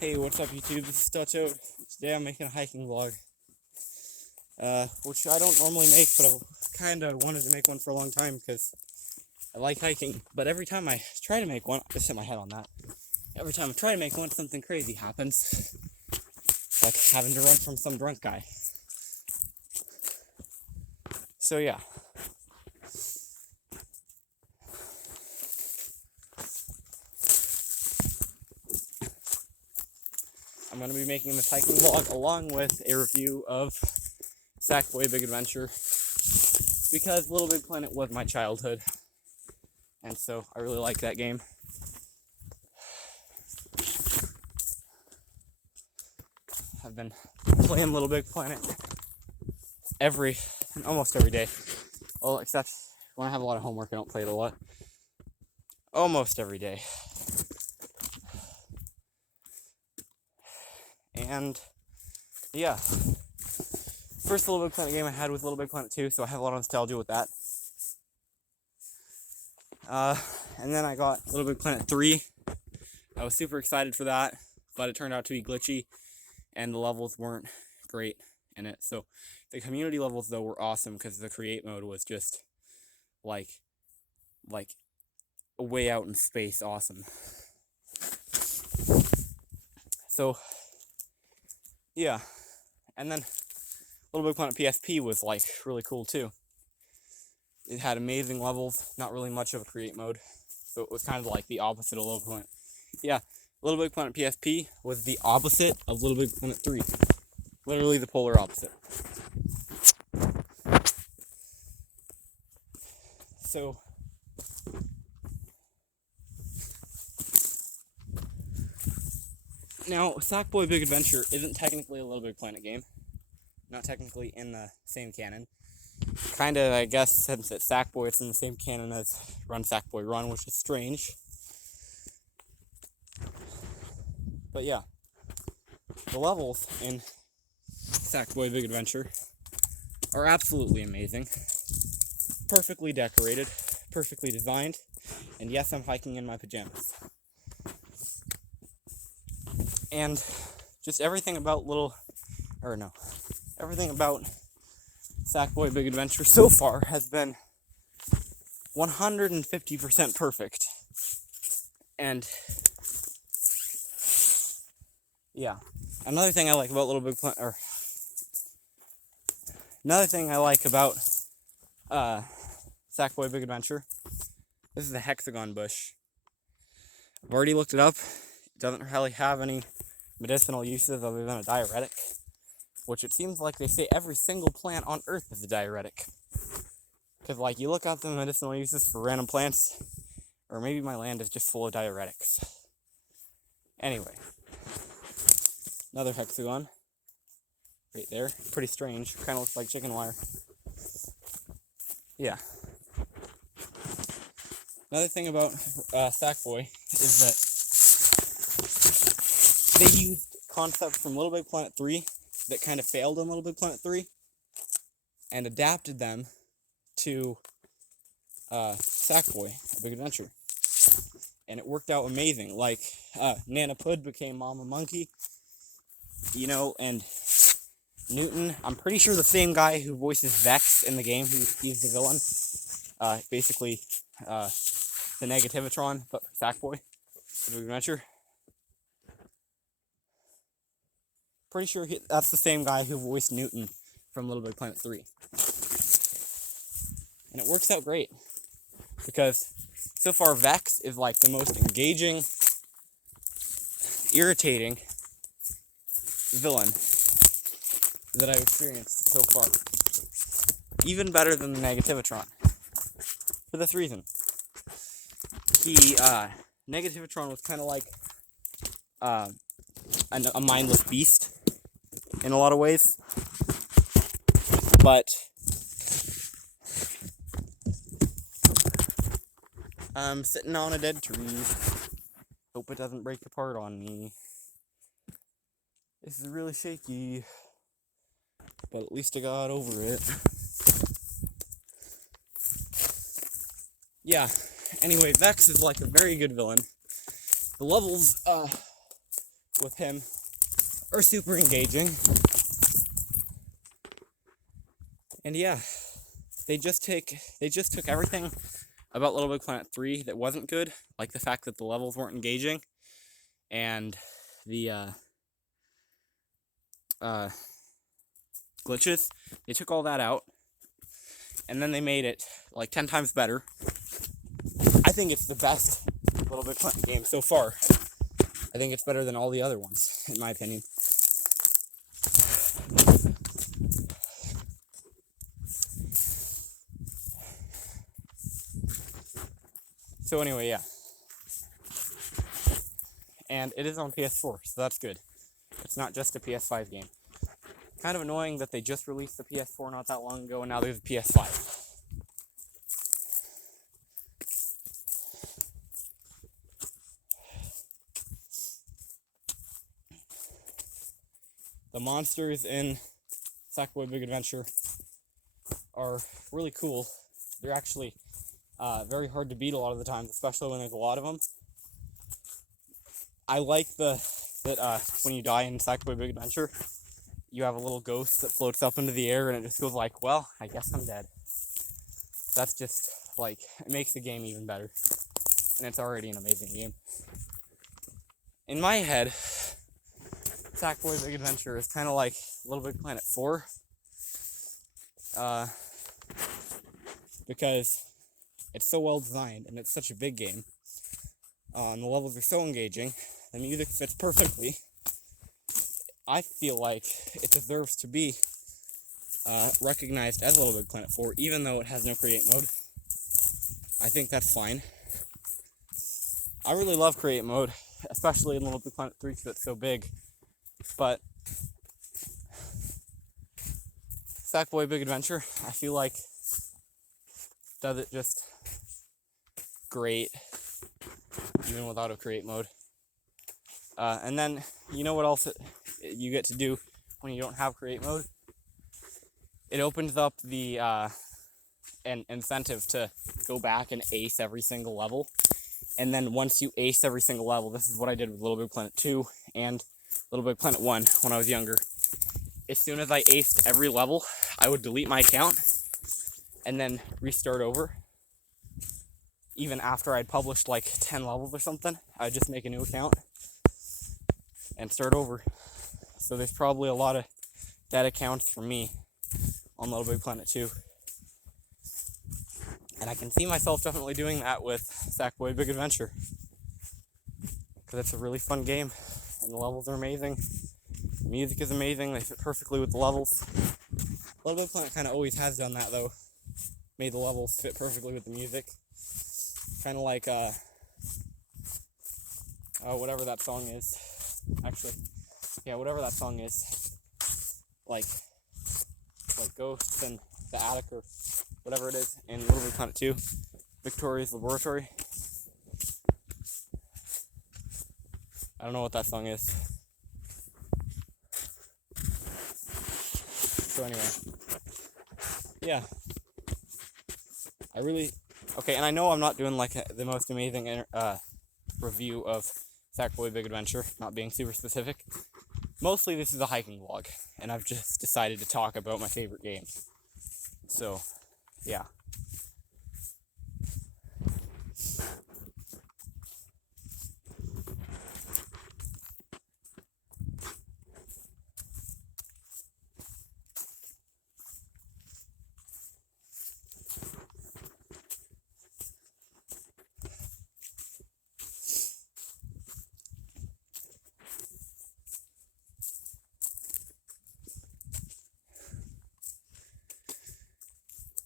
Hey, what's up YouTube? This is Dutch Out. Today I'm making a hiking vlog, which I don't normally make, but I've kind of wanted to make one for a long time because I like hiking. But every time I try to make one, I just hit my head on that. Every time I try to make one, something crazy happens. It's like having to run from some drunk guy. So yeah. I'm going to be making this hiking vlog along with a review of Sackboy Big Adventure because Little Big Planet was my childhood, and so I really like that game. I've been playing Little Big Planet almost every day. Well, except when I have a lot of homework, I don't play it a lot. Almost every day. And yeah, first Little Big Planet game I had was Little Big Planet 2, so I have a lot of nostalgia with that. And then I got Little Big Planet 3. I was super excited for that, but it turned out to be glitchy, and the levels weren't great in it. So the community levels, though, were awesome because the create mode was just like way out in space awesome. So yeah, and then Little Big Planet PSP was like really cool too. It had amazing levels, not really much of a create mode, so it was kind of like the opposite of Little Big Planet. Yeah, Little Big Planet PSP was the opposite of Little Big Planet 3. Literally the polar opposite. So now, Sackboy Big Adventure isn't technically a Little Big Planet game. Not technically in the same canon. Kinda, I guess, since it's Sackboy, it's in the same canon as Run Sackboy Run, which is strange. But yeah, the levels in Sackboy Big Adventure are absolutely amazing. Perfectly decorated, perfectly designed, and yes, I'm hiking in my pajamas. And just everything about Sackboy Big Adventure so far has been 150% perfect. And yeah, another thing I like about Sackboy Big Adventure, this is a hexagon bush. I've already looked it up. It doesn't really have any medicinal uses other than a diuretic, which it seems like they say every single plant on Earth is a diuretic. Because, like, you look up the medicinal uses for random plants, or maybe my land is just full of diuretics. Anyway, another hexagon right there. Pretty strange. Kind of looks like chicken wire. Yeah. Another thing about Sackboy is that they used concepts from Little Big Planet 3 that kind of failed in Little Big Planet 3 and adapted them to Sackboy, A Big Adventure. And it worked out amazing. Like, Nana Pud became Mama Monkey, and Newton, I'm pretty sure the same guy who voices Vex in the game, he's the villain. Basically, the Negativatron, but for Sackboy, A Big Adventure. Pretty sure that's the same guy who voiced Newton from Little Big Planet 3. And it works out great. Because so far Vex is like the most engaging, irritating villain that I've experienced so far. Even better than the Negativatron. For this reason. Negativatron was kind of like a mindless beast in a lot of ways, but I'm sitting on a dead tree. Hope it doesn't break apart on me. This is really shaky, but at least I got over it. Yeah, anyway, Vex is like a very good villain. The levels with him are super engaging. And yeah, they just took everything about Little Big Planet 3 that wasn't good, like the fact that the levels weren't engaging, and the glitches. They took all that out, and then they made it like 10 times better. I think it's the best Little Big Planet game so far. I think it's better than all the other ones, in my opinion. So anyway, yeah. And it is on PS4, so that's good. It's not just a PS5 game. Kind of annoying that they just released the PS4 not that long ago, and now there's a PS5. The monsters in Sackboy Big Adventure are really cool. They're actually very hard to beat a lot of the times, especially when there's a lot of them. I like that when you die in Sackboy Big Adventure, you have a little ghost that floats up into the air, and it just goes like, well, I guess I'm dead. That's just, like, it makes the game even better. And it's already an amazing game. In my head, Sackboy Big Adventure is kind of like Little Big Planet 4. Because it's so well designed, and it's such a big game. And the levels are so engaging. The music fits perfectly. I feel like it deserves to be recognized as Little Big Planet 4, even though it has no create mode. I think that's fine. I really love create mode, especially in Little Big Planet 3 because it's so big. But Sackboy Big Adventure, I feel like, does it just great, even without a create mode. And then, you know what else you get to do when you don't have create mode? It opens up the an incentive to go back and ace every single level. And then once you ace every single level, this is what I did with Little Big Planet 2 and Little Big Planet 1 when I was younger. As soon as I aced every level, I would delete my account and then restart over. Even after I'd published like 10 levels or something, I'd just make a new account and start over. So there's probably a lot of dead accounts for me on Little Big Planet 2. And I can see myself definitely doing that with Sackboy Big Adventure. Because it's a really fun game, and the levels are amazing. The music is amazing, they fit perfectly with the levels. Little Big Planet kind of always has done that though. Made the levels fit perfectly with the music. Kind of like, whatever that song is. Actually, yeah, whatever that song is. Like Ghosts and the Attic or whatever it is in Little Big Planet 2. Victoria's Laboratory. I don't know what that song is. So anyway. Yeah. Okay, and I know I'm not doing like the most amazing review of Sackboy Big Adventure, not being super specific. Mostly this is a hiking vlog, and I've just decided to talk about my favorite games. So, yeah.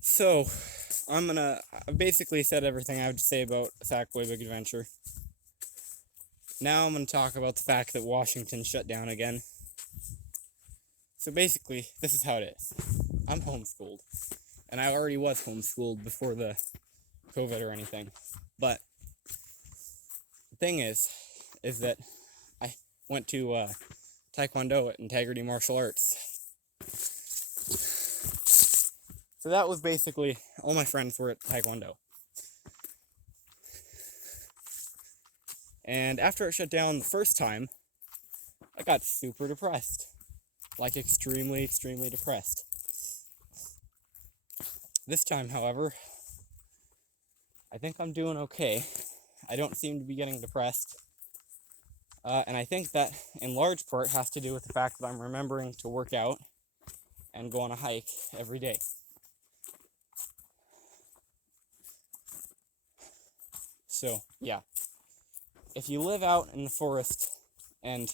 So, I basically said everything I have to say about Sackboy Big Adventure. Now I'm going to talk about the fact that Washington shut down again. So basically, this is how it is. I'm homeschooled. And I already was homeschooled before the COVID or anything. But the thing is that I went to Taekwondo at Integrity Martial Arts. So that was basically, all my friends were at Taekwondo. And after it shut down the first time, I got super depressed. Like extremely, extremely depressed. This time, however, I think I'm doing okay. I don't seem to be getting depressed. And I think that in large part has to do with the fact that I'm remembering to work out and go on a hike every day. So, yeah. If you live out in the forest and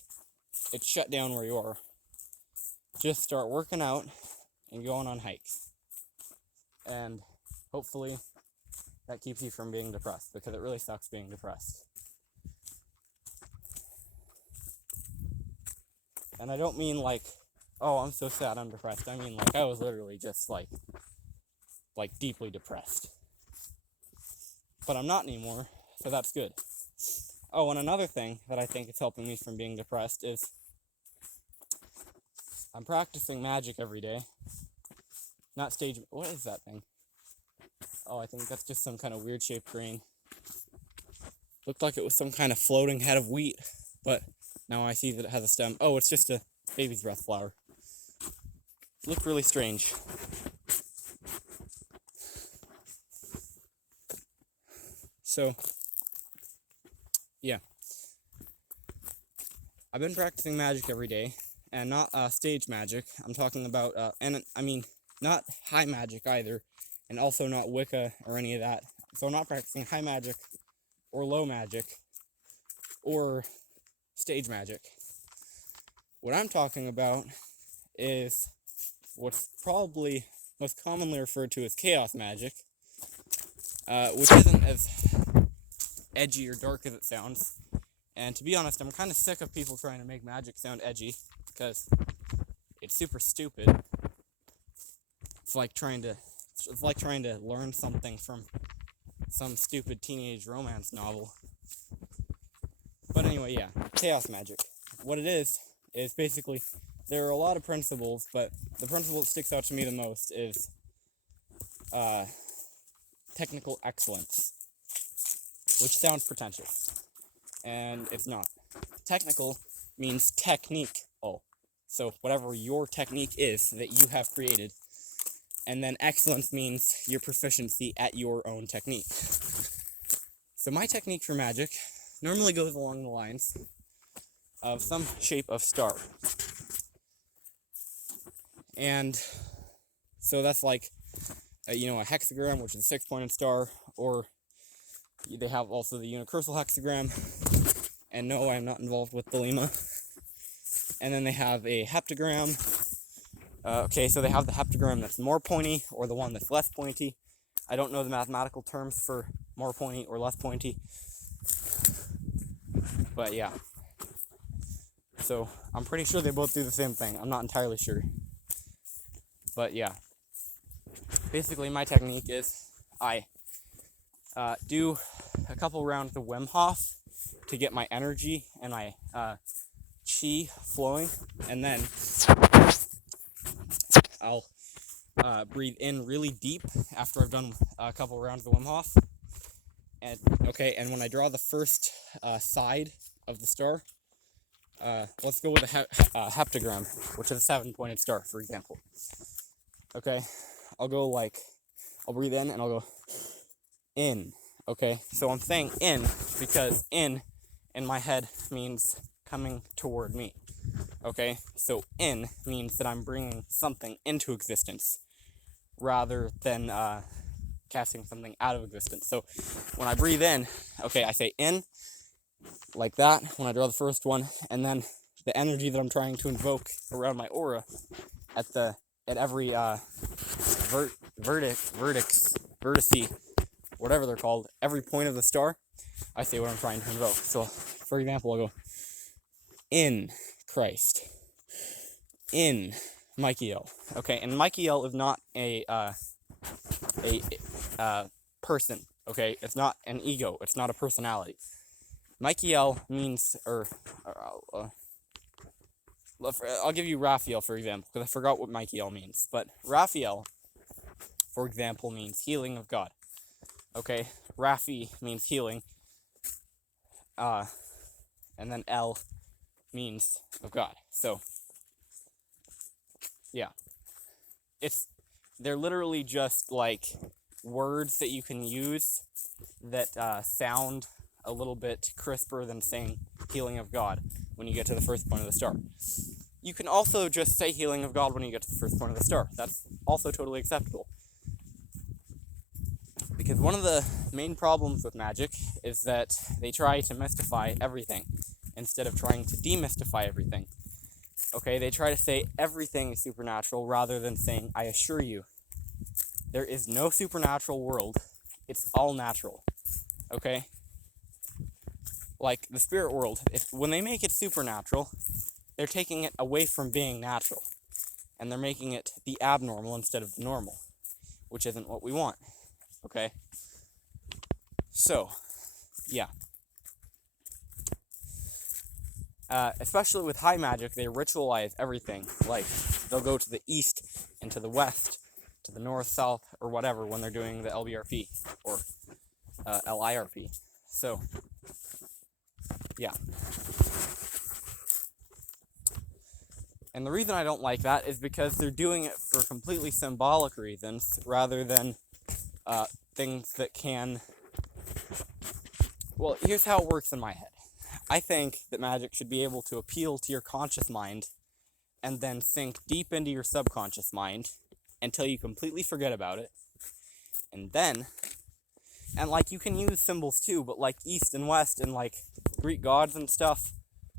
it's shut down where you are, just start working out and going on hikes. And hopefully that keeps you from being depressed, because it really sucks being depressed. And I don't mean like, oh, I'm so sad I'm depressed. I mean like I was literally just like deeply depressed. But I'm not anymore, so that's good. Oh, and another thing that I think is helping me from being depressed is I'm practicing magic every day. Not stage... What is that thing? Oh, I think that's just some kind of weird shaped grain. Looked like it was some kind of floating head of wheat, but now I see that it has a stem. Oh, it's just a baby's breath flower. It looked really strange. So, yeah. I've been practicing magic every day, and not stage magic. I'm talking about, and I mean, not high magic either, and also not Wicca or any of that. So I'm not practicing high magic, or low magic, or stage magic. What I'm talking about is what's probably most commonly referred to as chaos magic, which isn't as edgy or dark as it sounds. And to be honest, I'm kind of sick of people trying to make magic sound edgy, because it's super stupid. It's like trying to learn something from some stupid teenage romance novel. But anyway, yeah, chaos magic. What it is basically, there are a lot of principles, but the principle that sticks out to me the most is technical excellence, which sounds pretentious, and it's not. Technical means technique. Oh, so whatever your technique is that you have created, and then excellence means your proficiency at your own technique. So my technique for magic normally goes along the lines of some shape of star. And so that's like, a hexagram, which is a 6-pointed star, or they have also the unicursal hexagram. And no, I'm not involved with the Lima. And then they have a heptagram. So they have the heptagram that's more pointy, or the one that's less pointy. I don't know the mathematical terms for more pointy or less pointy. But yeah. So I'm pretty sure they both do the same thing. I'm not entirely sure. But yeah. Basically, my technique is I do a couple rounds of Wim Hof to get my energy and my chi flowing, and then I'll breathe in really deep after I've done a couple rounds of Wim Hof. And when I draw the first side of the star, let's go with a heptagram, which is a 7-pointed star, for example. Okay, I'll breathe in and I'll go in. Okay, so I'm saying in because in my head means coming toward me. Okay, so in means that I'm bringing something into existence rather than casting something out of existence. So when I breathe in, I say in like that when I draw the first one, and then the energy that I'm trying to invoke around my aura at every vertice, whatever they're called, every point of the star, I say what I'm trying to invoke. So, for example, I'll go in Christ, in Michael. Okay, and Michael is not a person. Okay, it's not an ego. It's not a personality. Michael means, I'll give you Raphael, for example, because I forgot what Michael means. But Raphael, for example, means healing of God. Okay, Raphi means healing. And then El means of God. So, yeah. They're literally just like words that you can use that sound a little bit crisper than saying healing of God when you get to the first point of the star. You can also just say healing of God when you get to the first point of the star. That's also totally acceptable. Because one of the main problems with magic is that they try to mystify everything instead of trying to demystify everything. Okay, they try to say everything is supernatural rather than saying, I assure you, there is no supernatural world. It's all natural. Okay? Like the spirit world, when they make it supernatural, they're taking it away from being natural. And they're making it the abnormal instead of the normal, which isn't what we want. Okay? So, yeah. Especially with high magic, they ritualize everything. Like, they'll go to the east and to the west, to the north, south, or whatever when they're doing the LBRP or LIRP. So, yeah. And the reason I don't like that is because they're doing it for completely symbolic reasons rather than things that can... Well, here's how it works in my head. I think that magic should be able to appeal to your conscious mind and then sink deep into your subconscious mind until you completely forget about it. And then, and like you can use symbols too, but like East and West and like Greek gods and stuff,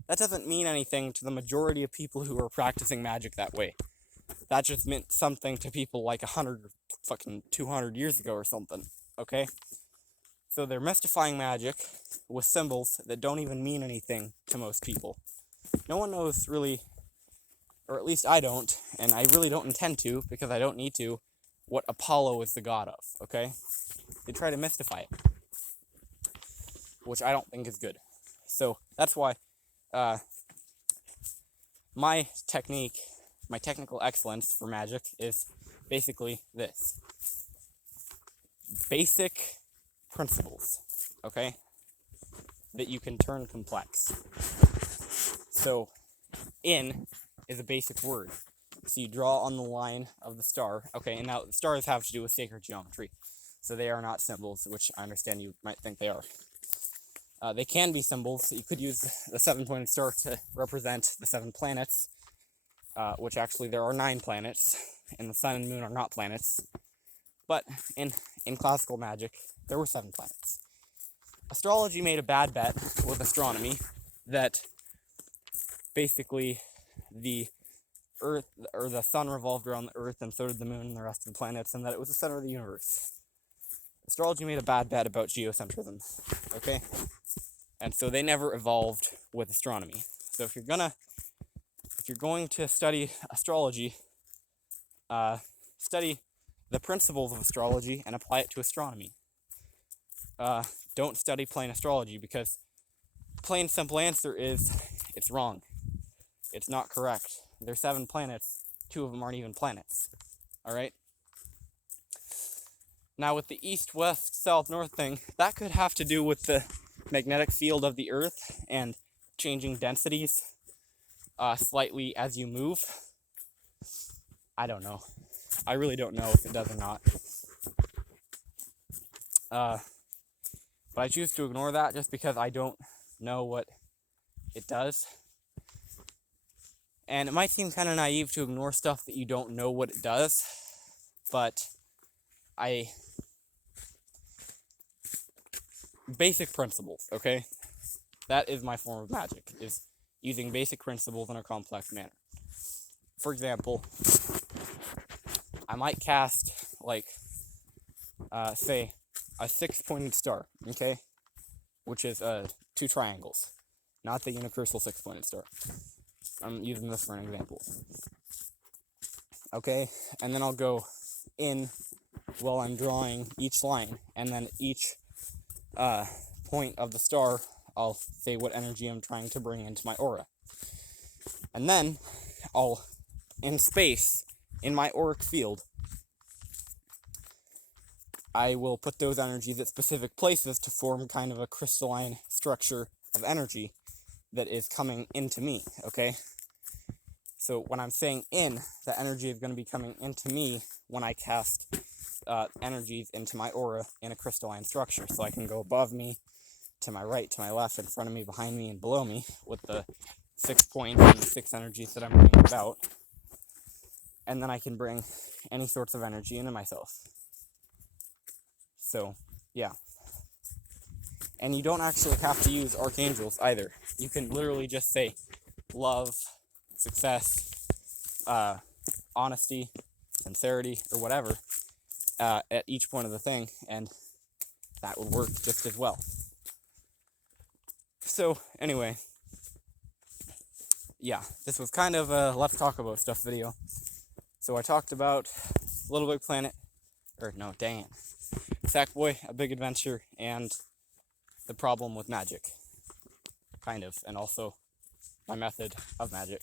that doesn't mean anything to the majority of people who are practicing magic that way. That just meant something to people like 100 or fucking 200 years ago or something, okay? So they're mystifying magic with symbols that don't even mean anything to most people. No one knows really, or at least I don't, and I really don't intend to because I don't need to, what Apollo is the god of, okay? They try to mystify it, which I don't think is good. So that's why my technical excellence for magic is basically this. Basic principles, okay, that you can turn complex. So, in is a basic word. So you draw on the line of the star, okay, and now the stars have to do with sacred geometry, so they are not symbols, which I understand you might think they are. They can be symbols. You could use the 7-pointed star to represent the 7 planets, which actually there are 9 planets, and the sun and moon are not planets. But in classical magic, there were 7 planets. Astrology made a bad bet with astronomy that basically the Earth or the sun revolved around the Earth, and so did the moon and the rest of the planets, and that it was the center of the universe. Astrology made a bad bet about geocentrism, okay? And so they never evolved with astronomy. So if you're going to study astrology, study the principles of astrology and apply it to astronomy. Don't study plain astrology, because plain simple answer is it's wrong. It's not correct. There's 7 planets, 2 of them aren't even planets. Alright? Now with the east, west, south, north thing, that could have to do with the magnetic field of the Earth and changing densities slightly as you move. I don't know. I really don't know if it does or not. But I choose to ignore that just because I don't know what it does. And it might seem kind of naive to ignore stuff that you don't know what it does, but basic principles, okay? That is my form of magic, is using basic principles in a complex manner. For example, I might cast, like, say, a 6-pointed star, okay? Which is 2 triangles, not the universal 6-pointed star. I'm using this for an example. Okay, and then I'll go in while I'm drawing each line, and then each point of the star, I'll say what energy I'm trying to bring into my aura. And then I'll, in space, in my auric field, I will put those energies at specific places to form kind of a crystalline structure of energy that is coming into me, okay? So when I'm saying in, the energy is going to be coming into me when I cast energies into my aura in a crystalline structure. So I can go above me, to my right, to my left, in front of me, behind me, and below me with the 6 points and the 6 energies that I'm bringing about. And then I can bring any sorts of energy into myself. So, yeah. And you don't actually have to use archangels either. You can literally just say love, success, honesty, sincerity, or whatever at each point of the thing, and that would work just as well. So, anyway, yeah, this was kind of a let's talk about stuff video. So I talked about Little Big Planet, Sackboy, A Big Adventure, and the problem with magic, kind of, and also my method of magic.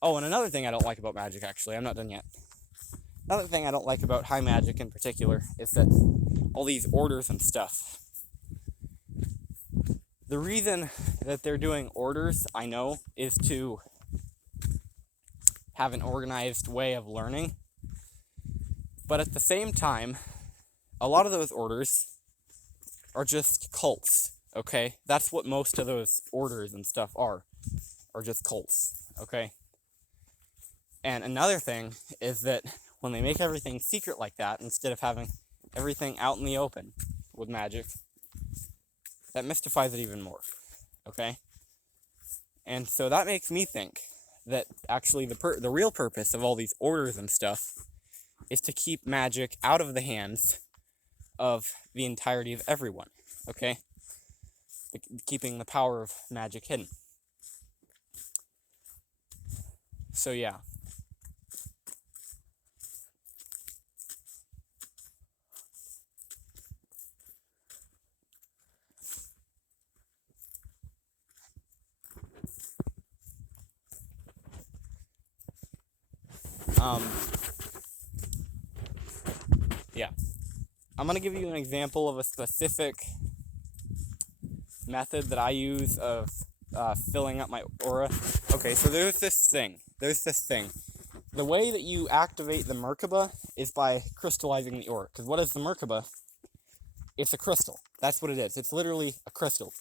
Oh, and another thing I don't like about magic, actually, I'm not done yet. Another thing I don't like about high magic in particular is that all these orders and stuff. The reason that they're doing orders, I know, is to have an organized way of learning. But at the same time, a lot of those orders are just cults, okay? That's what most of those orders and stuff are just cults, okay? And another thing is that when they make everything secret like that, instead of having everything out in the open with magic, that mystifies it even more, okay? And so that makes me think that actually the real purpose of all these orders and stuff is to keep magic out of the hands of the entirety of everyone, okay? Keeping the power of magic hidden. So yeah. Yeah. I'm going to give you an example of a specific method that I use of filling up my aura. Okay, so there's this thing. The way that you activate the merkaba is by crystallizing the aura. Because what is the merkaba? It's a crystal. That's what it is. It's literally a crystal.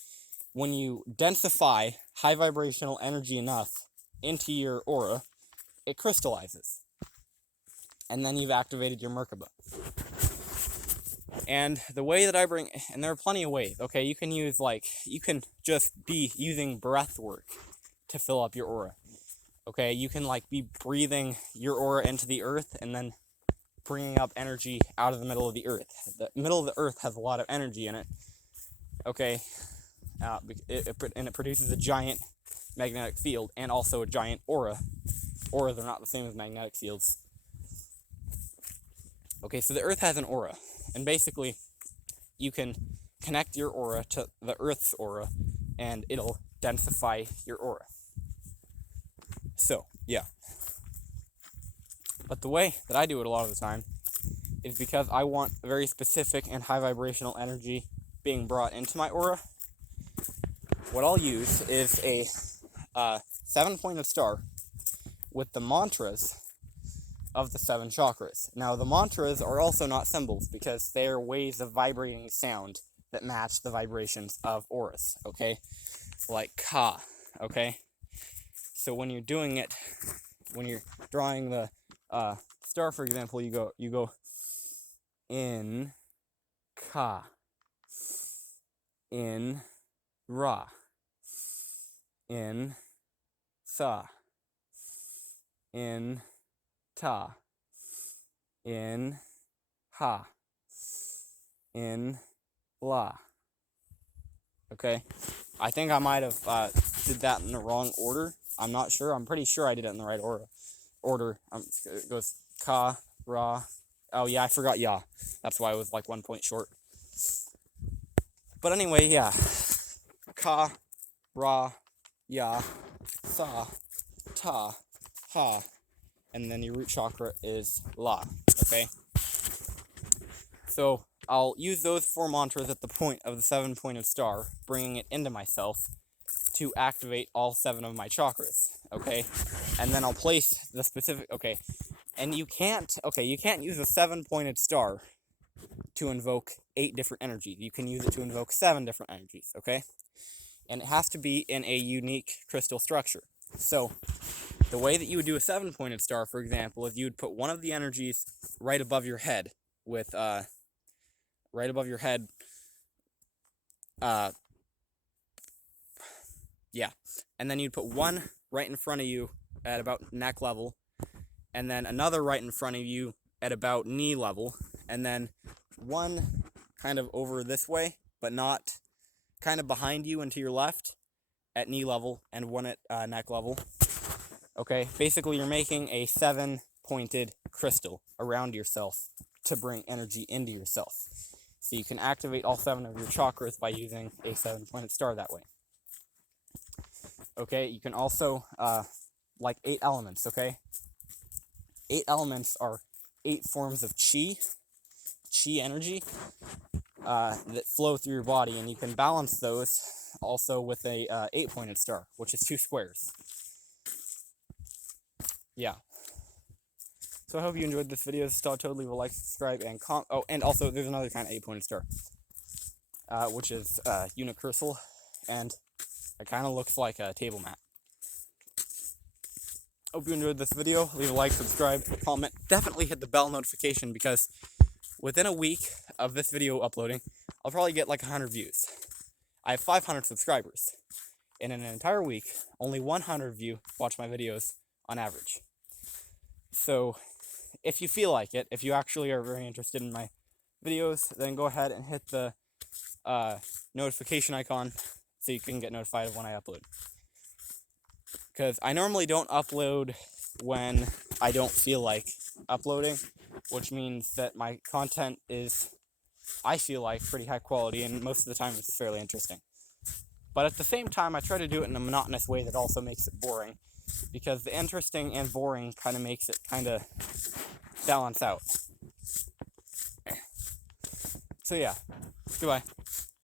When you densify high vibrational energy enough into your aura, it crystallizes. And then you've activated your merkaba. And the way that I bring, and there are plenty of ways, okay? You can just be using breath work to fill up your aura. Okay, you can be breathing your aura into the earth and then bringing up energy out of the middle of the earth. The middle of the earth has a lot of energy in it, okay? And it produces a giant magnetic field and also a giant aura. Auras are not the same as magnetic fields. Okay, so the earth has an aura, and basically you can connect your aura to the earth's aura and it'll densify your aura. So, yeah. But the way that I do it a lot of the time is because I want very specific and high vibrational energy being brought into my aura. What I'll use is a 7-pointed star with the mantras of the 7 chakras. Now, the mantras are also not symbols because they're ways of vibrating sound that match the vibrations of auras, okay? Like ka, okay? So when you're doing it, when you're drawing the star, for example, you go in ka, in ra, in sa, in ta, in ha, in la. Okay? I think I might have did that in the wrong order. I'm not sure. I'm pretty sure I did it in the right order. It goes ka, ra. Oh, yeah, I forgot ya. That's why I was 1 point short. But anyway, yeah. Ka, ra, ya, sa, ta, ha. And then your root chakra is la. Okay? So I'll use those 4 mantras at the point of the 7-pointed star, bringing it into myself to activate all 7 of my chakras, okay? And then I'll place the specific, okay, and you can't use a 7-pointed star to invoke 8 different energies. You can use it to invoke 7 different energies, okay? And it has to be in a unique crystal structure. So the way that you would do a 7-pointed star, for example, is you would put one of the energies right above your head with, yeah. And then you'd put one right in front of you at about neck level, and then another right in front of you at about knee level, and then one kind of over this way, but not kind of behind you and to your left at knee level, and one at neck level. Okay, basically you're making a 7-pointed crystal around yourself to bring energy into yourself. So you can activate all 7 of your chakras by using a 7-pointed star that way. Okay, you can also, like 8 elements, okay? 8 elements are 8 forms of chi energy, that flow through your body, and you can balance those also with a 8-pointed star, which is 2 squares. Yeah. So I hope you enjoyed this video. Totally leave a like, subscribe, and oh, and also there's another kind of 8-pointed star, which is unicursal, and it kind of looks like a table mat. Hope you enjoyed this video. Leave a like, subscribe, comment. Definitely hit the bell notification, because within a week of this video uploading, I'll probably get like 100 views. I have 500 subscribers. And in an entire week, only 100 of you watch my videos on average. So if you feel like it, if you actually are very interested in my videos, then go ahead and hit the notification icon so you can get notified of when I upload. Because I normally don't upload when I don't feel like uploading, which means that my content is, I feel like, pretty high quality, and most of the time it's fairly interesting. But at the same time, I try to do it in a monotonous way that also makes it boring, because the interesting and boring kind of makes it kind of balance out. So yeah, goodbye.